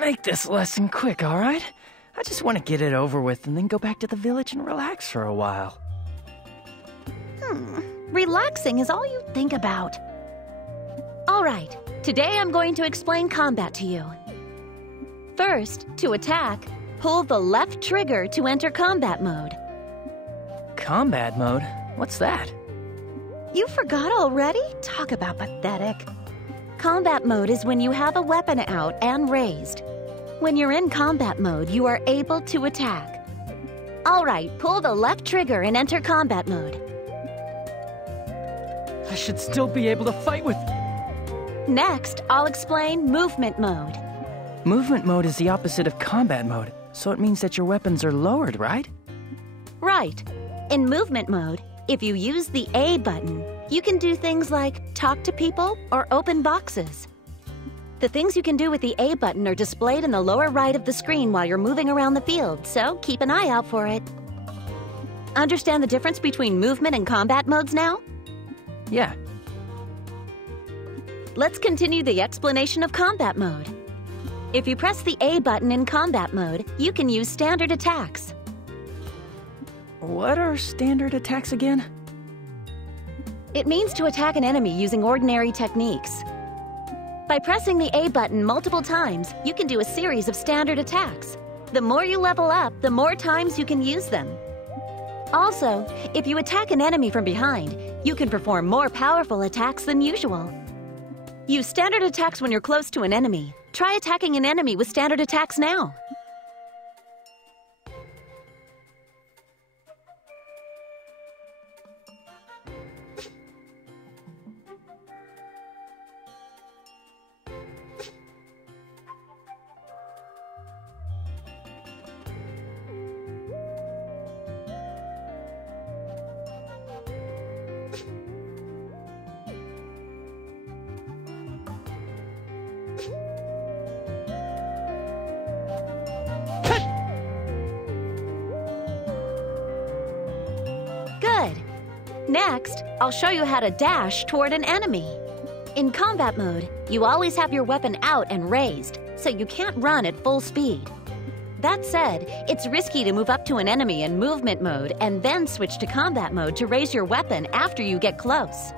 Make this lesson quick, all right? I just want to get it over with and then go back to the village and relax for a while. Relaxing is all you think about. All right, today I'm going to explain combat to you. First, to attack, pull the left trigger to enter combat mode. Combat mode? What's that? You forgot already? Talk about pathetic. Combat mode is when you have a weapon out and raised. When you're in combat mode, you are able to attack. All right, pull the left trigger and enter combat mode. I should still be able to fight with... Next, I'll explain movement mode. Movement mode is the opposite of combat mode, so it means that your weapons are lowered, right? Right. In movement mode, if you use the A button, you can do things like talk to people or open boxes. The things you can do with the A button are displayed in the lower right of the screen while you're moving around the field, so keep an eye out for it. Understand the difference between movement and combat modes now? Yeah. Let's continue the explanation of combat mode. If you press the A button in combat mode, you can use standard attacks. What are standard attacks again? It means to attack an enemy using ordinary techniques. By pressing the A button multiple times, you can do a series of standard attacks. The more you level up, the more times you can use them. Also, if you attack an enemy from behind, you can perform more powerful attacks than usual. Use standard attacks when you're close to an enemy. Try attacking an enemy with standard attacks now. Good. Next, I'll show you how to dash toward an enemy. In combat mode, you always have your weapon out and raised, so you can't run at full speed. That said, it's risky to move up to an enemy in movement mode and then switch to combat mode to raise your weapon after you get close.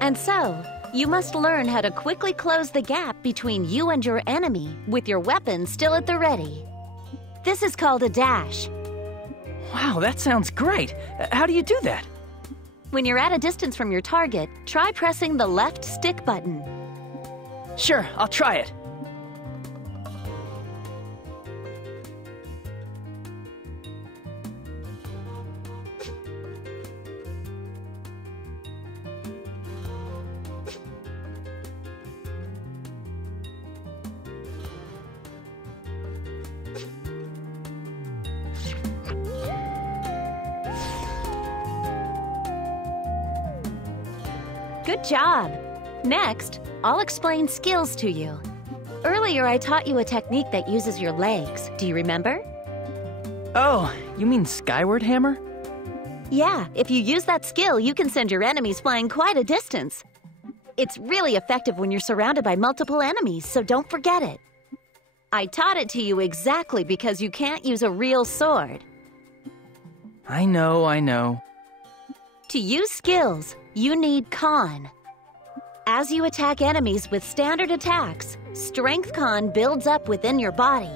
And so, you must learn how to quickly close the gap between you and your enemy with your weapon still at the ready. This is called a dash. Wow, that sounds great. How do you do that? When you're at a distance from your target, try pressing the left stick button. Sure, I'll try it. Good job! Next, I'll explain skills to you. Earlier, I taught you a technique that uses your legs. Do you remember? Oh, you mean skyward hammer? Yeah, if you use that skill, you can send your enemies flying quite a distance. It's really effective when you're surrounded by multiple enemies, so don't forget it. I taught it to you exactly because you can't use a real sword. I know. To use skills, you need Con. As you attack enemies with standard attacks, Strength Con builds up within your body.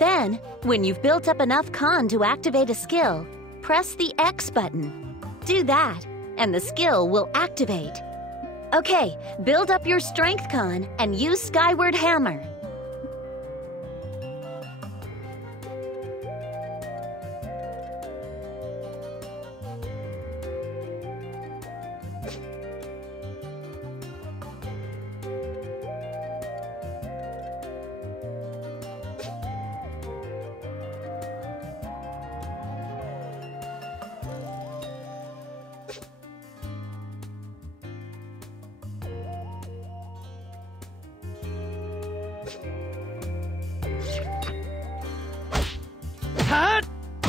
Then, when you've built up enough Con to activate a skill, press the X button. Do that, and the skill will activate. Okay, build up your Strength Con and use Skyward Hammer.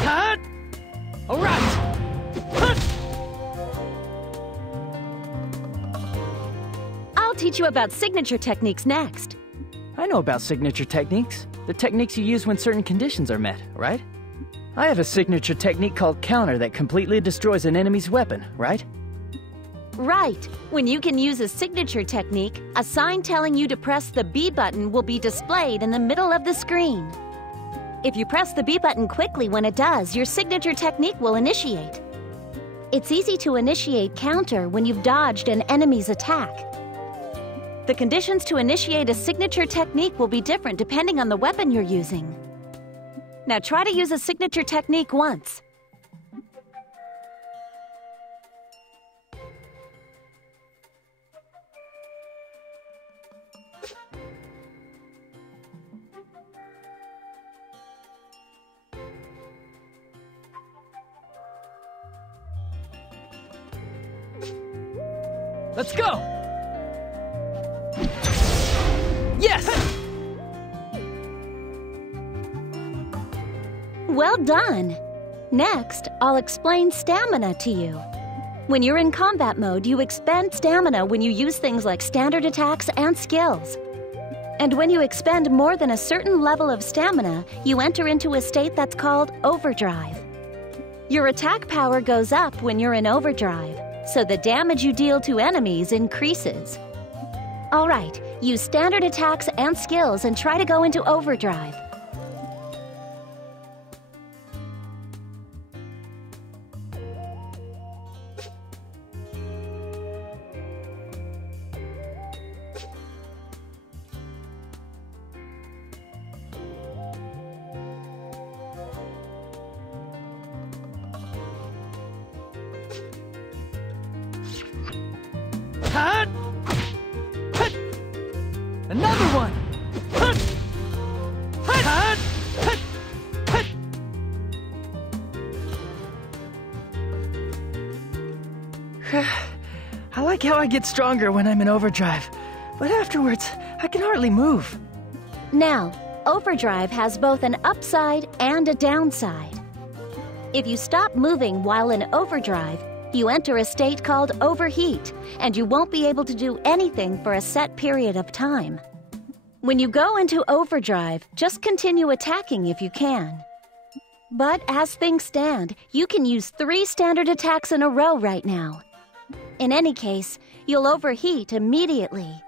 Hut! All right! Hut! I'll teach you about signature techniques next. I know about signature techniques. The techniques you use when certain conditions are met, right? I have a signature technique called counter that completely destroys an enemy's weapon, right? Right. When you can use a signature technique, a sign telling you to press the B button will be displayed in the middle of the screen. If you press the B button quickly when it does, your signature technique will initiate. It's easy to initiate counter when you've dodged an enemy's attack. The conditions to initiate a signature technique will be different depending on the weapon you're using. Now try to use a signature technique once. Let's go! Yes! Well done! Next, I'll explain stamina to you. When you're in combat mode, you expend stamina when you use things like standard attacks and skills. And when you expend more than a certain level of stamina, you enter into a state that's called overdrive. Your attack power goes up when you're in overdrive, so the damage you deal to enemies increases. All right, use standard attacks and skills and try to go into overdrive. Hut! Hut! Another one! Hut! Hut! Hut! Hut! Hut! I like how I get stronger when I'm in overdrive, but afterwards, I can hardly move. Now, overdrive has both an upside and a downside. If you stop moving while in overdrive, you enter a state called overheat, and you won't be able to do anything for a set period of time. When you go into overdrive, just continue attacking if you can. But as things stand, you can use 3 standard attacks in a row right now. In any case, you'll overheat immediately.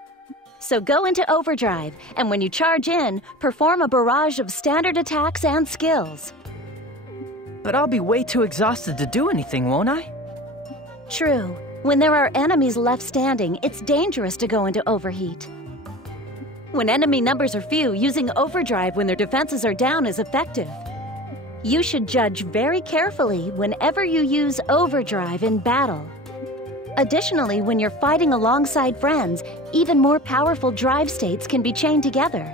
So go into overdrive, and when you charge in, perform a barrage of standard attacks and skills. But I'll be way too exhausted to do anything, won't I? True. When there are enemies left standing, it's dangerous to go into overheat. When enemy numbers are few, using overdrive when their defenses are down is effective. You should judge very carefully whenever you use overdrive in battle. Additionally, when you're fighting alongside friends, even more powerful drive states can be chained together.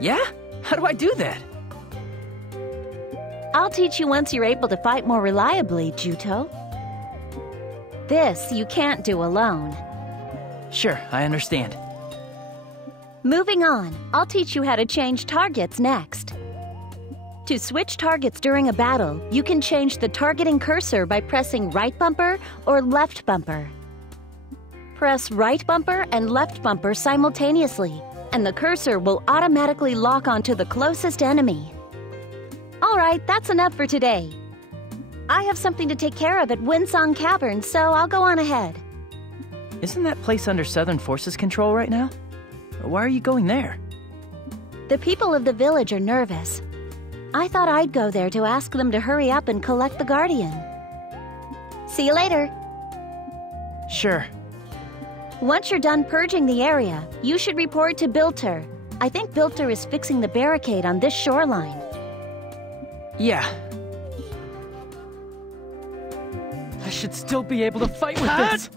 Yeah? How do I do that? I'll teach you once you're able to fight more reliably, Juto. This you can't do alone. Sure, I understand. Moving on, I'll teach you how to change targets next. To switch targets during a battle, you can change the targeting cursor by pressing right bumper or left bumper. Press right bumper and left bumper simultaneously, and the cursor will automatically lock onto the closest enemy. All right, that's enough for today. I have something to take care of at Winsong Cavern, so I'll go on ahead. Isn't that place under Southern Forces control right now? Why are you going there? The people of the village are nervous. I thought I'd go there to ask them to hurry up and collect the Guardian. See you later. Sure. Once you're done purging the area, you should report to Bilter. I think Bilter is fixing the barricade on this shoreline. Yeah. I should still be able to fight with this.